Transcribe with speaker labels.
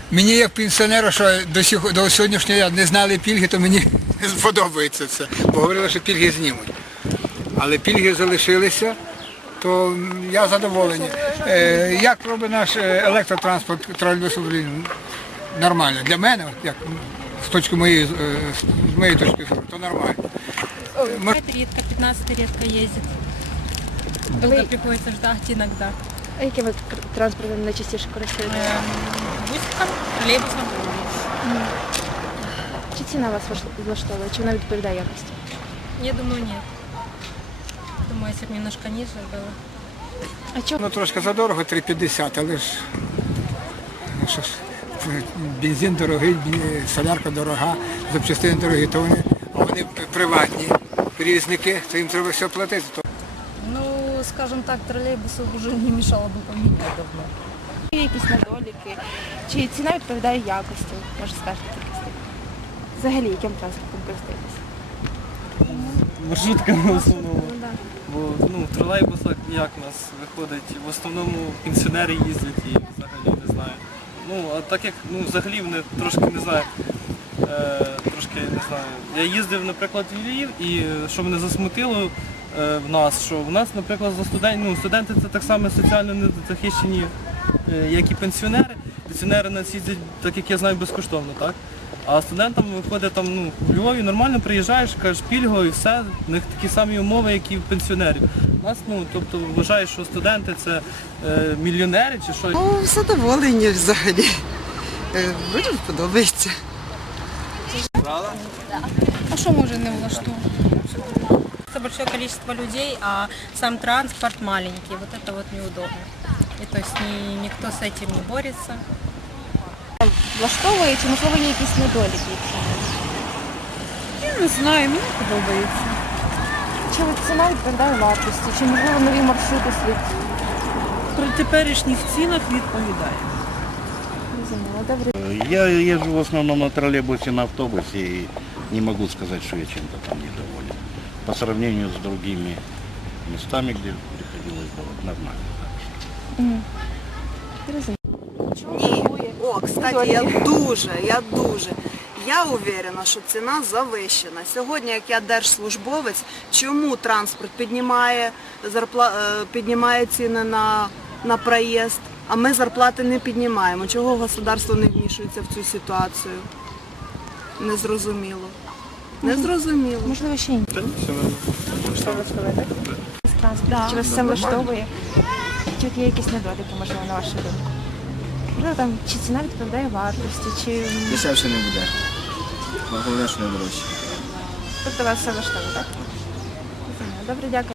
Speaker 1: Мені як пенсіонеру, що до сьогоднішнього дня не знали пільги, то мені сподобається це. Бо говорили, що пільги знімуть. Але пільги залишилися, то я задоволений. Як робить наш електротранспорт тролейбусу в Україні? Нормально. Для мене, як з моєї точки зору, то нормально.
Speaker 2: Редко, 15 редко ездит. Долго приходится ждать иногда.
Speaker 3: А яким ви транспортом найчастіше користуєтеся?
Speaker 2: Бусиком, троллейбусом.
Speaker 3: Чи ціна вас влаштовує? Чи вона відповідає якості?
Speaker 2: Я думаю, нет. Думаю, если бы немножко ниже было.
Speaker 3: А чого?
Speaker 1: Ну трошки задорого, 3,50, але ж, ну, що ж, бензин дорогий, солярка дорога, запчастини дорогі, то вони приватні перевізники, то їм треба все платити.
Speaker 4: Ну, скажем так, троллейбусов уже не мешало бы поменять давно.
Speaker 3: Є якісь недоліки? Чи ціна відповідає якості? Може скажете якісь такі? Взагалі, яким транспортом користуєтеся?
Speaker 5: Маршрутками в основному.
Speaker 3: Ну, да.
Speaker 5: Бо в тролейбусах як у нас виходить, в основному пенсіонери їздять і взагалі не знаю. А так як взагалі вони трошки не знаю. Я їздив, наприклад, в Львів, і що мене засмутило в нас, що в нас, наприклад, студенти це так само соціально незахищені, як і пенсіонери. Пенсіонери нас їздять, так як я знаю, безкоштовно, так? А студентам виходить в Львові нормально приїжджаєш, кажеш пільго і все, в них такі самі умови, як і в пенсіонерів. У нас, тобто, вважають, що студенти це мільйонери чи що?
Speaker 6: Задоволені взагалі. Людям подобається.
Speaker 2: А что може не влаштовує? Это большое количество людей, а сам транспорт маленький. Вот это вот неудобно. И то есть никто с этим не борется.
Speaker 3: Влаштовує, чи можливо є якісь недоліки?
Speaker 4: Я не знаю, мені подобається.
Speaker 3: Чи от ціна відповідає вартості? Чи можливо нові маршрути слід?
Speaker 4: При теперішніх цінах відповідає.
Speaker 3: Розуміло, добре.
Speaker 7: Я езжу в основном на троллейбусе, на автобусе и не могу сказать, что я чем-то там недоволен. По сравнению с другими местами, где приходилось бывать, нормально.
Speaker 3: Розуміло.
Speaker 6: Ні. О, кстати, Я уверена, що ціна завищена. Сьогодні, як я держслужбовець, чому транспорт піднімає ціни на проїзд, а ми зарплати не піднімаємо? Чого государство не вмішується в цю ситуацію? Незрозуміло. Незрозуміло.
Speaker 3: Можливо, ще ні. Влаштовує, так? Транспорт. Чи вас все влаштовує? Чи от є якісь недоліки, можливо, на вашу думку? Можливо, там, чи ціна відповідає вартості, чи...
Speaker 8: Дешевше не буде. Головне, що не дорожче.
Speaker 3: Тобто вас все влаштовує, так? Розуміло. Добре, дякую.